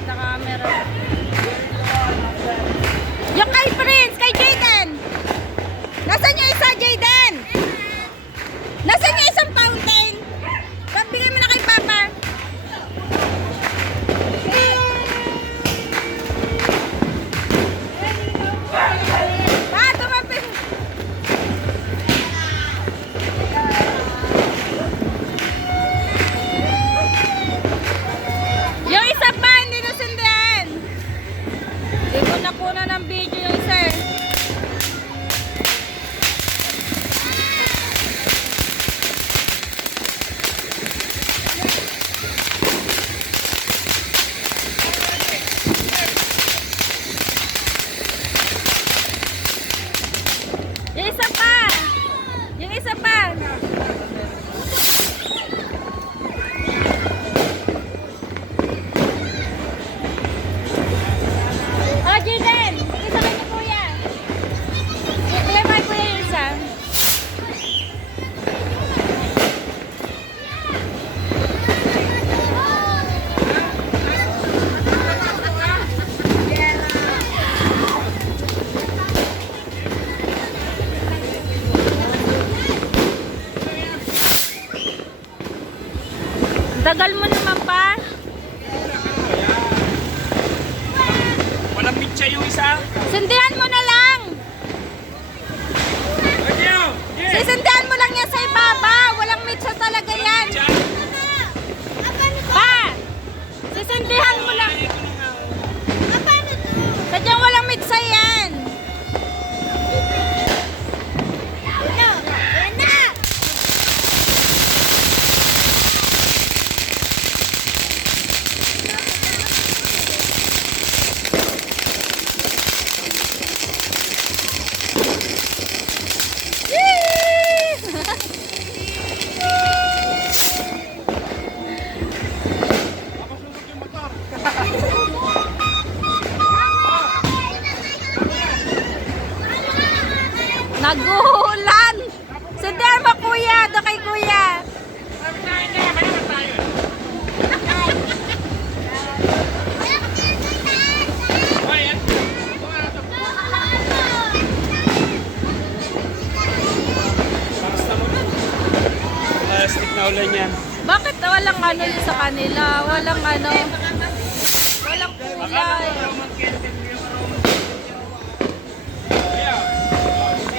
Ganda camera. Yung kay Prince, kay Jayden. Nasaan yung isa, Jayden? Nasaan yung isang fountain? Bigay mo na kay Papa. Tumapin. Yung isa pa, hindi nasundan. Hindi ko nakuna ng video yung isa eh. Yung isa pa! Yung isa pa! Oh, Jayden! Isa ka ni Kuya! Kuya ba, Kuya yung isa? Tagal mo naman pa. Walang mitya yung isa. Sundihan mo na lang. Yes. Sisundihan mo lang yan sa ibaba. Walang mitsa talaga yan. Pa! Sisundihan mo lang. Sadyang walang mitsa yan. Naguhulan! Sundihan mo, Kuya! Doon kay Kuya! Stick na ulan yan. Bakit walang ano yun sa kanila? Walang ano? Walang kulay.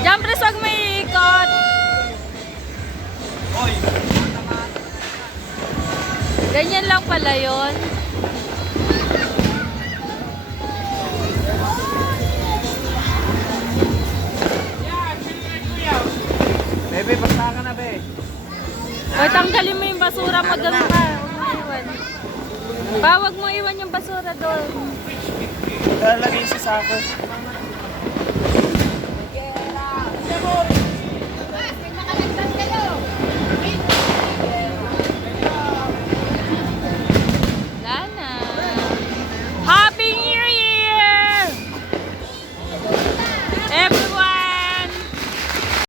Jambres, wag may ikot. Ganyan lang pala yun. Bebe, basta ka na, be. O, tanggalin mo yung basura mo doon pa. Iwan. Wag mo iwan yung basura doon. Lalagay sa sako.